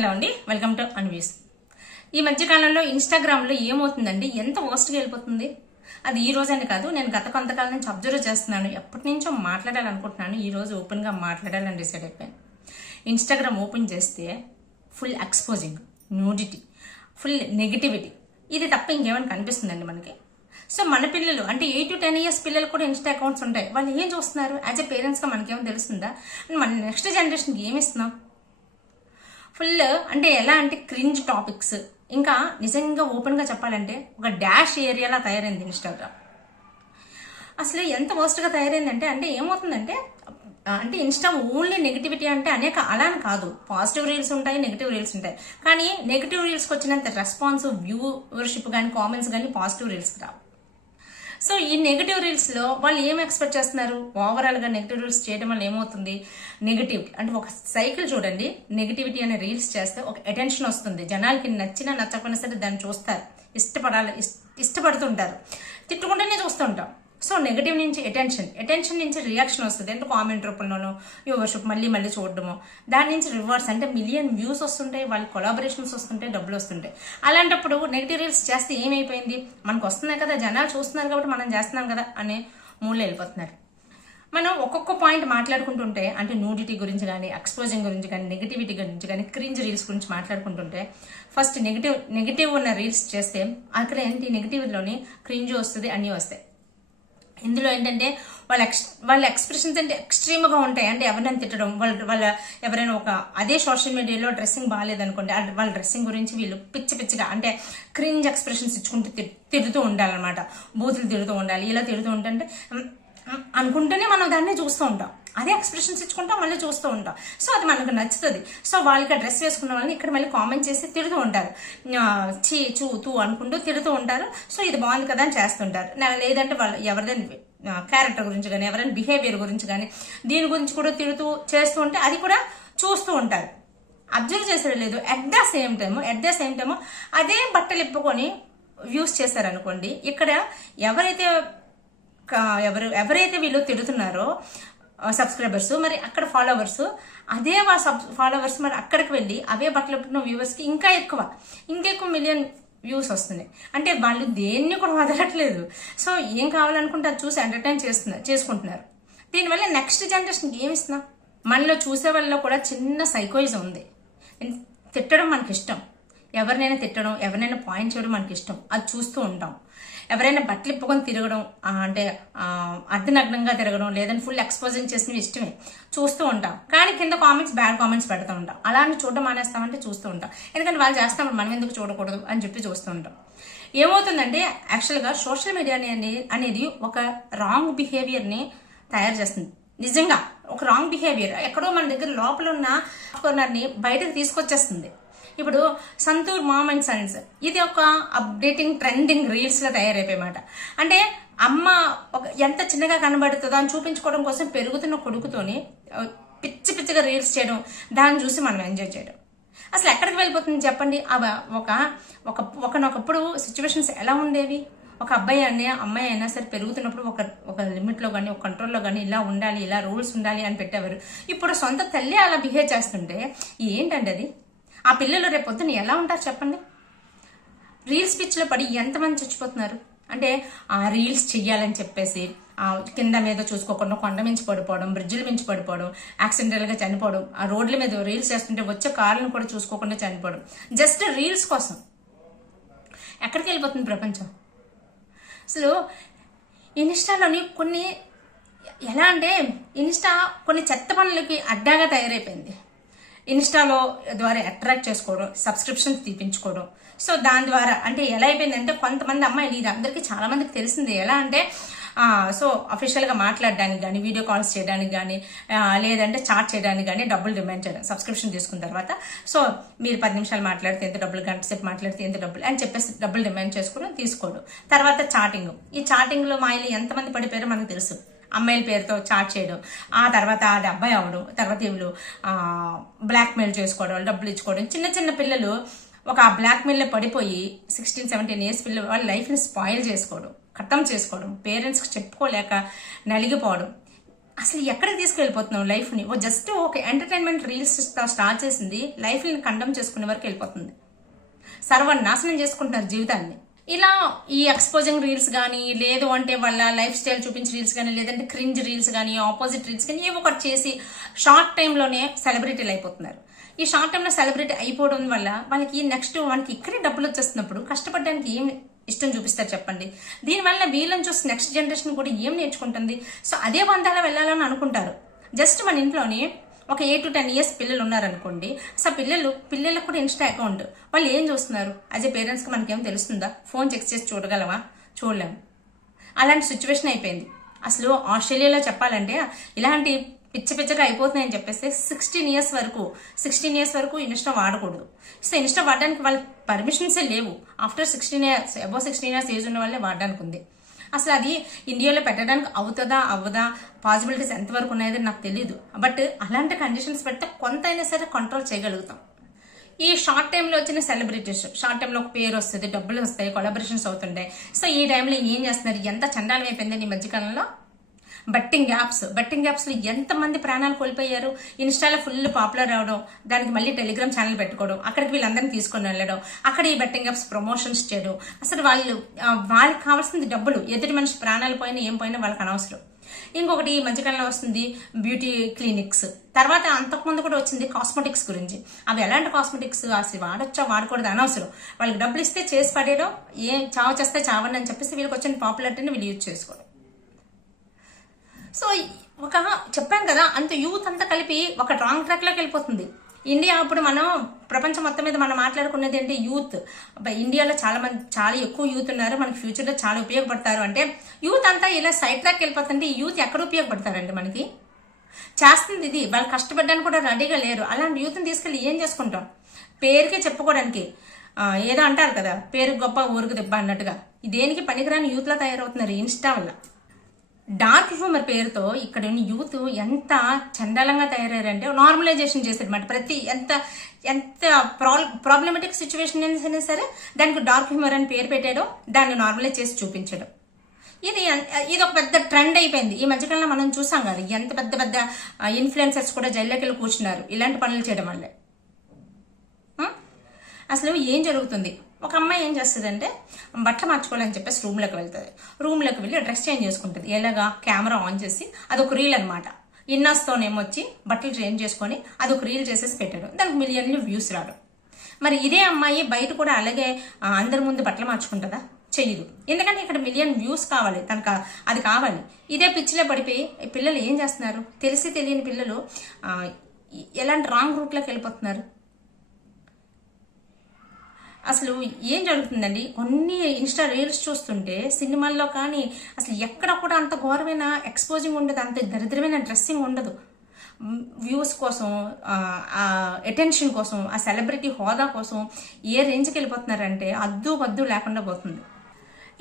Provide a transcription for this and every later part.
Hello అండి, welcome to Anvi's. ఈ మధ్యకాలంలో ఇన్స్టాగ్రామ్లో ఏమవుతుందండి, ఎంత వర్స్ట్గా వెళ్ళిపోతుంది. అది ఈ రోజని కాదు, నేను గత కొంతకాలం నుంచి అబ్జర్వ్ చేస్తున్నాను. ఎప్పటి నుంచో మాట్లాడాలనుకుంటున్నాను, ఈ రోజు ఓపెన్గా మాట్లాడాలని డిసైడ్ అయిపోయాను. ఇన్స్టాగ్రామ్ ఓపెన్ చేస్తే full exposing, nudity, full negativity, ఇది తప్ప ఇంకేమైనా కనిపిస్తుందండి మనకి. సో మన పిల్లలు అంటే 8 to 10 years పిల్లలు కూడా ఇన్స్టా అకౌంట్స్ ఉంటాయి. వాళ్ళు ఏం చూస్తున్నారు? యాజ్ ఎ పేరెంట్స్గా మనకేమో తెలుస్తుందా? మన నెక్స్ట్ జనరేషన్కి ఏమి ఇస్తున్నాం? ఫుల్ అంటే ఎలా అంటే క్రింజ్ టాపిక్స్, ఇంకా నిజంగా ఓపెన్గా చెప్పాలంటే ఒక డాష్ ఏరియాలా తయారైంది ఇన్స్టాగ్రామ్. అసలు ఎంత వర్స్ట్గా తయారైందంటే అంటే ఏమవుతుందంటే అంటే ఇన్స్టా ఓన్లీ నెగిటివిటీ అంటే అనేక అలా అని కాదు, పాజిటివ్ రీల్స్ ఉంటాయి, నెగిటివ్ రీల్స్ ఉంటాయి. కానీ నెగిటివ్ రీల్స్కి వచ్చినంత రెస్పాన్స్, వ్యూవర్షిప్ కానీ కామెంట్స్ కానీ పాజిటివ్ రీల్స్కి రావు. సో ఈ నెగిటివ్ రీల్స్లో వాళ్ళు ఏం ఎక్స్పెక్ట్ చేస్తున్నారు? ఓవరాల్గా నెగిటివ్ రీల్స్ చేయడం వల్ల ఏమవుతుంది? నెగిటివిటీ అంటే ఒక సైకిల్ చూడండి. నెగిటివిటీ అనే రీల్స్ చేస్తే ఒక అటెన్షన్ వస్తుంది, జనాలకి నచ్చినా నచ్చకపోయినా సరే దాన్ని చూస్తారు, ఇష్టపడుతుంటారు, తిట్టుకుంటూనే చూస్తుంటాం. సో నెగిటివ్ నుంచి అటెన్షన్ నుంచి రియాక్షన్ వస్తుంది, అంటే కామెంట్ రూపంలోనూ వ్యూవర్షిప్ మళ్ళీ చూడడము. దాని నుంచి రివర్స్ అంటే మిలియన్ వ్యూస్ వస్తుంటాయి, వాళ్ళ కొలాబరేషన్స్ వస్తుంటాయి, డబ్బులు వస్తుంటాయి. అలాంటప్పుడు నెగిటివ్ రీల్స్ చేస్తే ఏమైపోయింది? మనకు వస్తున్నాయి కదా, జనాలు చూస్తున్నారు కాబట్టి మనం చేస్తున్నాం కదా అనే మూడ్లో వెళ్ళిపోతున్నారు. మనం ఒక్కొక్క పాయింట్ మాట్లాడుకుంటుంటే అంటే న్యూడిటీ గురించి కానీ, ఎక్స్పోజింగ్ గురించి కానీ, నెగిటివిటీ గురించి కానీ, క్రింజ్ రీల్స్ గురించి మాట్లాడుకుంటుంటే ఫస్ట్ నెగిటివ్ ఉన్న రీల్స్ చేస్తే అక్కడ ఏంటి, నెగిటివ్లోని క్రింజ్ వస్తుంది, అన్నీ వస్తాయి. ఇందులో ఏంటంటే వాళ్ళ ఎక్స్ప్రెషన్స్ అంటే ఎక్స్ట్రీమ్గా ఉంటాయి. అంటే ఎవరైనా తిట్టడం, వాళ్ళ ఎవరైనా ఒక అదే సోషల్ మీడియాలో డ్రెస్సింగ్ బాగాలేదనుకోండి, వాళ్ళ డ్రెస్సింగ్ గురించి వీళ్ళు పిచ్చిగా అంటే క్రింజ్ ఎక్స్ప్రెషన్స్ ఇచ్చుకుంటూ తిడుతూ ఉండాలన్నమాట. బూతులు తిడుతూ ఉండాలి, ఇలా తిడుతూ ఉంటే అనుకుంటూనే మనం దాన్ని చూస్తూ ఉంటాం, అదే ఎక్స్ప్రెషన్స్ ఇచ్చుకుంటాం, మళ్ళీ చూస్తూ ఉంటాం. సో అది మనకు నచ్చుతుంది. సో వాళ్ళకి డ్రెస్ వేసుకున్న వాళ్ళని ఇక్కడ మళ్ళీ కామెంట్ చేసి తిడుతూ ఉంటారు, చీ చూ తూ అనుకుంటూ తిడుతూ ఉంటారు. సో ఇది బాగుంది కదా అని చేస్తుంటారు. లేదంటే వాళ్ళు ఎవరైనా క్యారెక్టర్ గురించి కానీ, ఎవరైనా బిహేవియర్ గురించి కానీ, దీని గురించి కూడా తిడుతూ చేస్తూ ఉంటే అది కూడా చూస్తూ ఉంటారు, అబ్జర్వ్ చేసేది లేదు. ఎట్ ద సేమ్ టైము అదే బట్టలు ఇప్పుకొని వ్యూస్ చేశారనుకోండి, ఇక్కడ ఎవరైతే వీళ్ళు తిడుతున్నారో సబ్స్క్రైబర్స్, మరి అక్కడ ఫాలోవర్స్, అదే ఫాలోవర్స్ మరి అక్కడికి వెళ్ళి అవే బట్టలు పెట్టుకున్న వ్యూవర్స్కి ఇంకా ఎక్కువ మిలియన్ వ్యూస్ వస్తున్నాయి. అంటే వాళ్ళు దేన్ని కూడా వదలట్లేదు. సో ఏం కావాలనుకుంటే అది చూసి ఎంటర్టైన్ చేసుకుంటున్నారు. దీనివల్ల నెక్స్ట్ జనరేషన్కి ఏమి ఇస్తున్నాం? మనలో చూసే వాళ్ళలో కూడా చిన్న సైకోయిజం ఉంది. తిట్టడం మనకి ఇష్టం, ఎవరినైనా తిట్టడం, ఎవరినైనా పాయింట్ చేయడం మనకి ఇష్టం, అది చూస్తూ ఉంటాం. ఎవరైనా బట్టలు ఇప్పుకొని తిరగడం అంటే అర్ధనగ్నంగా తిరగడం, లేదంటే ఫుల్ ఎక్స్పోజింగ్ చేసినవి ఇష్టమే, చూస్తూ ఉంటాం. కానీ కింద బ్యాడ్ కామెంట్స్ పెడుతూ ఉంటాం. అలానే చూడడం మానేస్తామంటే చూస్తూ ఉంటాం, ఎందుకంటే వాళ్ళు చేస్తాం, మనం ఎందుకు చూడకూడదు అని చెప్పి చూస్తూ ఉంటాం. ఏమవుతుందంటే యాక్చువల్గా సోషల్ మీడియా అనేది ఒక రాంగ్ బిహేవియర్ని తయారు చేస్తుంది. నిజంగా ఒక రాంగ్ బిహేవియర్ ఎక్కడో మన దగ్గర లోపల ఉన్న కార్నర్ని బయటకు తీసుకొచ్చేస్తుంది. ఇప్పుడు సంతూర్ మామ్ అండ్ సన్స్, ఇది ఒక అప్డేటింగ్ ట్రెండింగ్ రీల్స్ లా తయారైపోయమాట. అంటే అమ్మ ఎంత చిన్నగా కనబడుతుందో అని చూపించుకోవడం కోసం పెరుగుతున్న కొడుకుతోని పిచ్చిగా రీల్స్ చేయడం, దాన్ని చూసి మనం ఎంజాయ్ చేయడం. అసలు ఎక్కడికి వెళ్ళిపోతుంది చెప్పండి? ఒకనొకప్పుడు సిచ్యువేషన్స్ ఎలా ఉండేవి? ఒక అబ్బాయి అమ్మాయి అయినా సరే పెరుగుతున్నప్పుడు ఒక లిమిట్లో కానీ, ఒక కంట్రోల్లో కానీ ఇలా ఉండాలి, ఇలా రూల్స్ ఉండాలి అని పెట్టేవారు. ఇప్పుడు సొంత తల్లి అలా బిహేవ్ చేస్తుంటే ఏంటంటే అది ఆ పిల్లలు రేపు పొద్దున్న ఎలా ఉంటారు చెప్పండి? రీల్స్ పిచ్చిలో పడి ఎంతమంది చచ్చిపోతున్నారు. అంటే ఆ రీల్స్ చెయ్యాలని చెప్పేసి కింద మీద చూసుకోకుండా కొండ మించి పడిపోవడం, బ్రిడ్జిల మించి పడిపోవడం, యాక్సిడెంటల్గా చనిపోవడం, ఆ రోడ్ల మీద రీల్స్ చేస్తుంటే వచ్చే కార్లను కూడా చూసుకోకుండా చనిపోవడం, జస్ట్ రీల్స్ కోసం. ఎక్కడికి వెళ్ళిపోతుంది ప్రపంచం? అసలు ఇన్స్టాలోని కొన్ని ఎలా అంటే ఇన్స్టా కొన్ని చెత్త పనులకి అడ్డాగా తయారైపోయింది. ఇన్స్టాలో ద్వారా అట్రాక్ట్ చేసుకోవడం, సబ్స్క్రిప్షన్స్ తీపించుకోవడం. సో దాని ద్వారా అంటే ఎలా అయిపోయిందంటే కొంతమంది అమ్మాయిలు, ఇది అందరికీ చాలా మందికి తెలిసింది, ఎలా అంటే సో అఫీషియల్గా మాట్లాడడానికి కానీ, వీడియో కాల్స్ చేయడానికి కానీ, లేదంటే చాట్ చేయడానికి కానీ డబ్బులు డిమాండ్ చేయడం. సబ్స్క్రిప్షన్ తీసుకున్న తర్వాత సో మీరు 10 నిమిషాలు మాట్లాడితే ఎంత డబ్బులు, గంట సేపు మాట్లాడితే ఎంత డబ్బులు అని చెప్పేసి డబ్బులు డిమాండ్ చేసుకుని తీసుకోవడం. తర్వాత చాటింగ్, ఈ చాటింగ్లో మాయలు ఎంతమంది పడిపోయారో మనకు తెలుసు. అమ్మాయిల పేరుతో చాట్ చేయడం, ఆ తర్వాత అది అబ్బాయి అవ్వడం, తర్వాత వీళ్ళు బ్లాక్మెయిల్ చేసుకోవడం, డబ్బులు ఇచ్చుకోవడం. చిన్న పిల్లలు ఒక బ్లాక్మెయిల్లో పడిపోయి 16-17 years పిల్లలు వాళ్ళ లైఫ్ని స్పాయిల్ చేసుకోవడం, ఖతం చేసుకోవడం, పేరెంట్స్కి చెప్పుకోలేక నలిగిపోవడం. అసలు ఎక్కడికి తీసుకెళ్ళిపోతున్నావు లైఫ్ని? జస్ట్ ఒక ఎంటర్టైన్మెంట్ రీల్స్ స్టార్ట్ చేసింది లైఫ్ని కండమ్ చేసుకునే వరకు వెళ్ళిపోతుంది. సర్వనాశనం చేసుకుంటున్నారు జీవితాన్ని. ఇలా ఈ ఎక్స్పోజింగ్ రీల్స్ కానీ, లేదు అంటే వాళ్ళ లైఫ్ స్టైల్ చూపించే రీల్స్ కానీ, లేదంటే క్రింజ్ రీల్స్ కానీ, ఆపోజిట్ రీల్స్ కానీ ఏవో ఒకటి చేసి షార్ట్ టైంలోనే సెలబ్రిటీలు అయిపోతున్నారు. ఈ షార్ట్ టైంలో సెలబ్రిటీ అయిపోవడం వల్ల వాళ్ళకి నెక్స్ట్ మనకి ఇక్కడే డబ్బులు వచ్చేస్తున్నప్పుడు కష్టపడడానికి ఏం ఇష్టం చూపిస్తారు చెప్పండి? దీనివల్ల వీళ్ళని చూసి నెక్స్ట్ జనరేషన్ కూడా ఏం నేర్చుకుంటుంది? సో అదే బంధాలు వెళ్ళాలని అనుకుంటారు. జస్ట్ మన ఇంట్లోని ఒక 8 to 10 years పిల్లలు ఉన్నారనుకోండి. సో పిల్లలకు కూడా ఇన్స్టా అకౌంట్, వాళ్ళు ఏం చూస్తున్నారు? యాజ్ ఏ పేరెంట్స్కి మనకేం తెలుస్తుందా? ఫోన్ చెక్ చేసి చూడగలమా? చూడలేము. అలాంటి సిచ్యువేషన్ అయిపోయింది. అసలు ఆస్ట్రేలియాలో చెప్పాలంటే ఇలాంటి పిచ్చగా అయిపోతున్నాయని చెప్పేసి 16 years వరకు ఇన్స్టా వాడకూడదు. సో ఇన్స్టా వాడడానికి వాళ్ళ పర్మిషన్సే లేవు. After 16 years, above 16 years age ఉన్న వాళ్ళే వాడడానికి ఉంది. అసలు అది ఇండియాలో పెట్టడానికి అవుతుందా అవ్వదా, పాసిబిలిటీస్ ఎంతవరకు ఉన్నాయో నాకు తెలియదు. బట్ అలాంటి కండిషన్స్ పెడితే కొంతైనా సరే కంట్రోల్ చేయగలుగుతాం. ఈ షార్ట్ టైంలో వచ్చిన సెలబ్రిటీస్, షార్ట్ టైంలో ఒక పేరు వస్తుంది, డబ్బులు వస్తాయి, కొలాబరేషన్స్ అవుతుంటాయి. సో ఈ టైంలో ఏం చేస్తున్నారు? ఎంత చండాలం అయిపోయింది ఈ మధ్యకాలంలో. బట్టింగ్ యాప్స్ లో ఎంతమంది ప్రాణాలు కోల్పోయారు. ఇన్స్టాలో ఫుల్ పాపులర్ అవడం, దానికి మళ్ళీ టెలిగ్రామ్ ఛానల్ పెట్టుకోవడం, అక్కడికి వీళ్ళందరినీ తీసుకొని వెళ్ళడం, అక్కడ ఈ బట్టింగ్ యాప్స్ ప్రమోషన్స్ చేయడం. అసలు వాళ్ళకి కావాల్సింది డబ్బులు. ఎదుటి మనిషి ప్రాణాలు పోయినా ఏం పోయినా వాళ్ళకి అనవసరం. ఇంకొకటి ఈ మధ్యకాలంలో వస్తుంది బ్యూటీ క్లినిక్స్. తర్వాత అంతకుముందు కూడా వచ్చింది కాస్మెటిక్స్ గురించి. అవి ఎలాంటి కాస్మెటిక్స్, అసలు వాడొచ్చా వాడకూడదు అనవసరం. వాళ్ళకి డబ్బులు ఇస్తే చేసి పడేయడం, ఏం చావు చేస్తే చావండి అని చెప్పేసి వీళ్ళకి వచ్చిన పాపులారిటీని వీళ్ళు యూజ్ చేసుకోవడం. సో చెప్పాను కదా, అంత యూత్ అంతా కలిపి ఒక రాంగ్ ట్రాక్ లోకి వెళ్ళిపోతుంది ఇండియా. అప్పుడు మనం ప్రపంచం మొత్తం మీద మనం మాట్లాడుకునేది ఏంటి? యూత్. ఇండియాలో చాలా ఎక్కువ యూత్ ఉన్నారు, మనకి ఫ్యూచర్ లో చాలా ఉపయోగపడతారు. అంటే యూత్ అంతా ఇలా సైడ్ ట్రాక్ వెళ్ళిపోతుంది. ఈ యూత్ ఎక్కడ ఉపయోగపడతారండి? మనకి చేస్తుంది ఇది. వాళ్ళు కష్టపడడానికి కూడా రెడీగా లేరు. అలాంటి యూత్ని తీసుకెళ్ళి ఏం చేసుకుంటాం? పేరుకే చెప్పుకోవడానికి ఏదో అంటారు కదా, పేరు గొప్ప ఊరుకు దెబ్బ అన్నట్టుగా. దేనికి పనికిరాని యూత్ లా తయారవుతున్నారు ఇన్స్టా వల్ల. డార్క్ హ్యూమర్ పేరుతో ఇక్కడ యూత్ ఎంత చండాలంగా తయారయ్యారంటే నార్మలైజేషన్ చేసేటమాట. ప్రతి ఎంత ప్రాబ్లమెటిక్ సిచ్యువేషన్ అయినా సరే దానికి డార్క్ హ్యూమర్ అని పేరు పెట్టాడు, దాన్ని నార్మలైజ్ చేసి చూపించడం. ఇది ఒక పెద్ద ట్రెండ్ అయిపోయింది. ఈ మధ్యకాలంలో మనం చూసాం కదా, ఎంత పెద్ద ఇన్ఫ్లుయెన్సర్స్ కూడా జైల్లోకి వెళ్ళి కూర్చున్నారు ఇలాంటి పనులు చేయడం వల్లే. అసలు ఏం జరుగుతుంది? ఒక అమ్మాయి ఏం చేస్తుందంటే బట్టలు మార్చుకోవాలని చెప్పేసి రూమ్లోకి వెళ్తుంది. రూమ్లోకి వెళ్ళి డ్రెస్ చేంజ్ చేసుకుంటుంది. ఎలాగా? కెమెరా ఆన్ చేసి, అదొక రీల్ అనమాట. ఇన్నర్స్తోనేమొచ్చి బట్టలు చేంజ్ చేసుకొని అదొక రీల్ చేసేసి పెట్టాడు. దానికి మిలియన్లు వ్యూస్ రావడం. మరి ఇదే అమ్మాయి బయట కూడా అలాగే అందరి ముందు బట్టలు మార్చుకుంటుందా? చెయ్యదు. ఎందుకంటే ఇక్కడ మిలియన్ వ్యూస్ కావాలి తనకు, అది కావాలి. ఇదే పిచ్చిలో పడిపోయి పిల్లలు ఏం చేస్తున్నారు? తెలిసి తెలియని పిల్లలు ఎలాంటి రాంగ్ రూట్లోకి వెళ్ళిపోతున్నారు. అసలు ఏం జరుగుతుందండి? కొన్ని ఇన్స్టా రీల్స్ చూస్తుంటే సినిమాల్లో కానీ అసలు ఎక్కడ కూడా అంత ఘోరమైన ఎక్స్పోజింగ్ ఉండదు, అంత దరిద్రమైన డ్రెస్సింగ్ ఉండదు. వ్యూస్ కోసం, అటెన్షన్ కోసం, ఆ సెలబ్రిటీ హోదా కోసం ఏ రేంజ్కి వెళ్ళిపోతున్నారంటే అద్దు లేకుండా పోతుంది.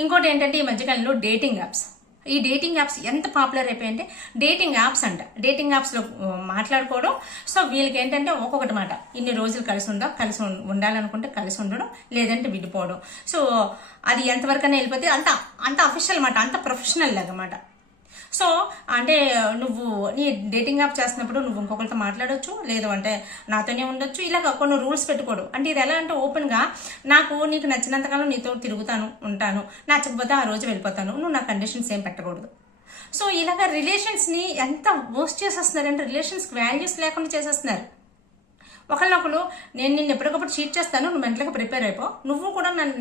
ఇంకోటి ఏంటంటే ఈ మధ్యకాలంలో డేటింగ్ యాప్స్. ఈ డేటింగ్ యాప్స్ ఎంత పాపులర్ అయిపోయాయంటే, డేటింగ్ యాప్స్లో మాట్లాడుకోవడం. సో వీళ్ళకి ఏంటంటే ఒక్కొక్కటి మాట, ఇన్ని రోజులు కలిసి ఉండాలనుకుంటే కలిసి ఉండడం, లేదంటే విడిపోవడం. సో అది ఎంతవరకైనా వెళ్ళిపోతే అంత అఫీషియల్ మాట, అంత ప్రొఫెషనల్ లాగా మాట. సో అంటే నువ్వు నీ డేటింగ్ యాప్ చేస్తున్నప్పుడు నువ్వు ఇంకొకరితో మాట్లాడొచ్చు, లేదు అంటే నాతోనే ఉండొచ్చు, ఇలాగ కొన్ని రూల్స్ పెట్టుకోడు. అంటే ఇది ఎలా అంటే ఓపెన్గా నీకు నచ్చినంతకాలం నీతో తిరుగుతాను, ఉంటాను, నచ్చకపోతే ఆ రోజు వెళ్ళిపోతాను, నువ్వు నా కండిషన్స్ ఏం పెట్టకూడదు. సో ఇలాగ రిలేషన్స్ని ఎంత వర్స్ట్ చేసేస్తున్నారంటే రిలేషన్స్కి వాల్యూస్ లేకుండా చేసేస్తున్నారు. ఒకళ్ళొకరు నేను నిన్ను ఎప్పటికప్పుడు చీట్ చేస్తాను, నువ్వు మెంటల్గా ప్రిపేర్ అయిపో,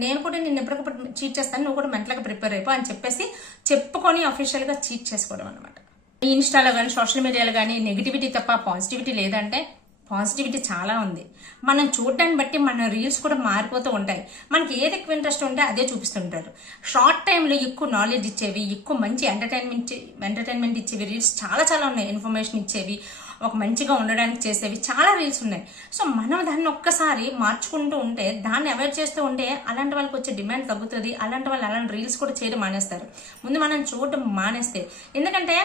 నేను కూడా నిన్ను ఎప్పటికప్పుడు చీట్ చేస్తాను, నువ్వు కూడా మెంటల్గా ప్రిపేర్ అయిపో అని చెప్పేసి చెప్పుకొని అఫీషియల్గా చీట్ చేసుకోవడం అనమాట. ఈ ఇన్స్టాలో కానీ సోషల్ మీడియాలో కానీ నెగిటివిటీ తప్ప పాజిటివిటీ లేదంటే పాజిటివిటీ చాలా ఉంది. మనం చూడడాన్ని బట్టి మన రీల్స్ కూడా మారిపోతూ ఉంటాయి. మనకి ఏది ఎక్కువ ఇంట్రెస్ట్ ఉంటే అదే చూపిస్తుంటారు. షార్ట్ టైంలో ఎక్కువ నాలెడ్జ్ ఇచ్చేవి, ఎక్కువ మంచి ఎంటర్టైన్మెంట్ ఇచ్చేవి రీల్స్ చాలా ఉన్నాయి. ఇన్ఫర్మేషన్ ఇచ్చేవి, ఒక మంచిగా ఉండడానికి చేసేవి చాలా రీల్స్ ఉన్నాయి. సో మనం దాన్ని ఒక్కసారి మార్చుకుంటూ ఉంటే, దాన్ని అవాయిడ్ చేస్తూ ఉంటే అలాంటి వాళ్ళకి వచ్చే డిమాండ్ తగ్గుతుంది. అలాంటి వాళ్ళు అలాంటి రీల్స్ కూడా చేయడం మానేస్తారు. ముందు మనం చూడటం మానేస్తే, ఎందుకంటే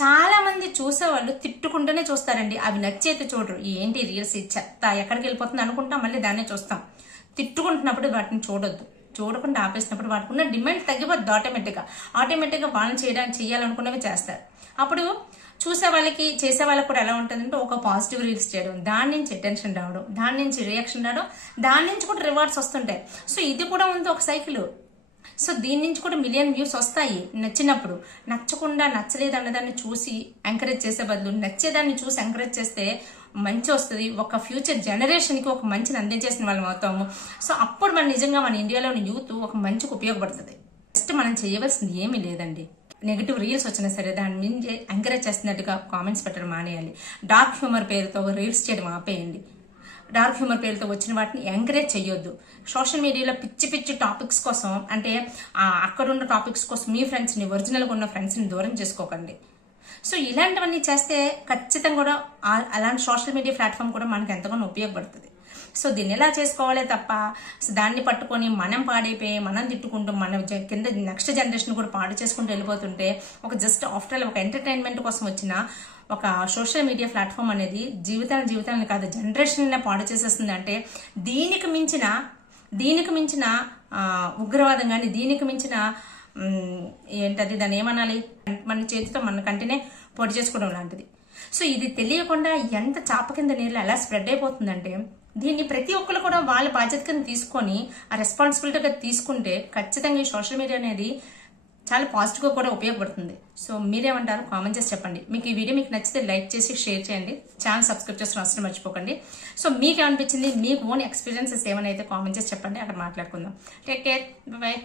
చాలా మంది చూసేవాళ్ళు తిట్టుకుంటూనే చూస్తారండి. అవి నచ్చేది చూడరు. ఏంటి రీల్స్ చెత్త, ఎక్కడికి వెళ్ళిపోతుంది అనుకుంటాం, మళ్ళీ దాన్నే చూస్తాం. తిట్టుకుంటున్నప్పుడు వాటిని చూడకుండా ఆపేసినప్పుడు వాటికి ఉన్న డిమాండ్ తగ్గిపోద్ది. ఆటోమేటిక్గా వాళ్ళని చేయాలనుకున్నవి చేస్తారు. అప్పుడు చూసే వాళ్ళకి చేసే వాళ్ళకి కూడా ఎలా ఉంటుందంటే ఒక పాజిటివ్ రీల్స్ చేయడం, దాని నుంచి అటెన్షన్ రావడం, దాని నుంచి రియాక్షన్ రావడం, దాని నుంచి కూడా రివార్డ్స్ వస్తుంటాయి. సో ఇది కూడా ఉంది ఒక సైకిల్. సో దీని నుంచి కూడా మిలియన్ వ్యూస్ వస్తాయి నచ్చినప్పుడు. నచ్చకుండా నచ్చలేదు అన్నదాన్ని చూసి ఎంకరేజ్ చేసే బదులు నచ్చేదాన్ని చూసి ఎంకరేజ్ చేస్తే మంచి వస్తుంది. ఒక ఫ్యూచర్ జనరేషన్కి ఒక మంచిని అందించేసిన వాళ్ళం అవుతాము. సో అప్పుడు మన నిజంగా మన ఇండియాలోని యూత్ ఒక మంచికి ఉపయోగపడుతుంది. జస్ట్ మనం చేయవలసింది ఏమీ లేదండి. నెగిటివ్ రీల్స్ వచ్చినా సరే దాని నుంచి ఎంకరేజ్ చేస్తున్నట్టుగా కామెంట్స్ పెట్టడం మానేయాలి. డార్క్ హ్యూమర్ పేరుతో రీల్స్ చేయడం ఆపేయండి. డార్క్ హ్యూమర్ పేరుతో వచ్చిన వాటిని ఎంకరేజ్ చేయొద్దు. సోషల్ మీడియాలో పిచ్చి పిచ్చి టాపిక్స్ కోసం, అంటే అక్కడున్న టాపిక్స్ కోసం మీ ఫ్రెండ్స్ని, ఒరిజినల్గా ఉన్న ఫ్రెండ్స్ని దూరం చేసుకోకండి. సో ఇలాంటివన్నీ చేస్తే ఖచ్చితంగా కూడా అలాంటి సోషల్ మీడియా ప్లాట్ఫామ్ కూడా మనకు ఎంతగానో ఉపయోగపడుతుంది. సో దీన్ని ఎలా చేసుకోవాలే తప్ప దాన్ని పట్టుకొని మనం పాడైపోయి మనం తిట్టుకుంటూ మన కింద నెక్స్ట్ జనరేషన్ కూడా పాడు చేసుకుంటూ వెళ్ళిపోతుంటే ఒక జస్ట్ ఆఫ్టర్ ఆల్ ఒక ఎంటర్టైన్మెంట్ కోసం వచ్చిన ఒక సోషల్ మీడియా ప్లాట్ఫామ్ అనేది జీవితాలను కాదు జనరేషన్ పాడు చేసేస్తుంది. అంటే దీనికి మించిన ఉగ్రవాదం కానీ, దీనికి మించిన ఏంటది దాన్ని ఏమనాలి, మన చేతితో మన కంటినే పొడి చేసుకోవడం లాంటిది. సో ఇది తెలియకుండా ఎంత చాప కింద నీళ్ళు ఎలా స్ప్రెడ్ అయిపోతుందంటే దీన్ని ప్రతి ఒక్కరు కూడా వాళ్ళ బాధ్యత కింద తీసుకొని ఆ రెస్పాన్సిబిలిటీగా తీసుకుంటే ఖచ్చితంగా ఈ సోషల్ మీడియా అనేది చాలా పాజిటివ్గా కూడా ఉపయోగపడుతుంది. సో మీరేమంటారు కామెంట్ చేసి చెప్పండి. మీకు ఈ వీడియో మీకు నచ్చితే లైక్ చేసి షేర్ చేయండి. ఛానల్ సబ్స్క్రైబ్ చేసి అసలు మర్చిపోకండి. సో మీకు ఏమనిపించింది, మీకు ఓన్ ఎక్స్పీరియన్సెస్ ఏమైనా అయితే కామెంట్ చేసి చెప్పండి, అక్కడ మాట్లాడుకుందాం. Take care, by.